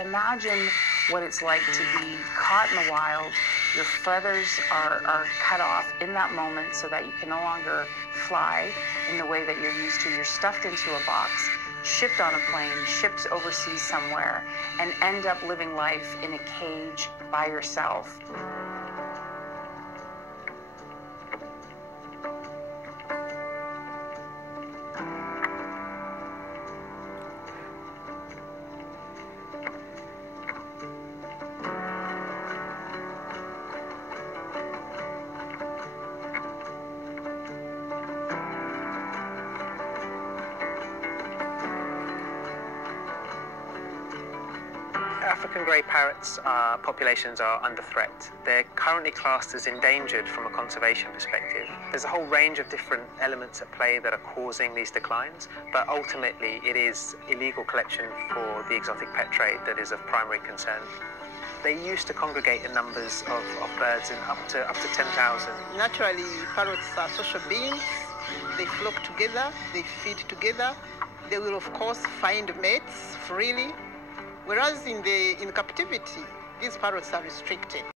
Imagine what it's like to be caught in the wild. Your feathers are cut off in that moment so that you can no longer fly in the way that you're used to. You're stuffed into a box, shipped on a plane, shipped overseas somewhere, and end up living life in a cage by yourself. African grey parrots populations are under threat. They're currently classed as endangered from a conservation perspective. There's a whole range of different elements at play that are causing these declines, but ultimately it is illegal collection for the exotic pet trade that is of primary concern. They used to congregate in numbers of birds in up to 10,000. Naturally, parrots are social beings. They flock together, they feed together. They will, of course, find mates freely. Whereas in captivity, these parrots are restricted.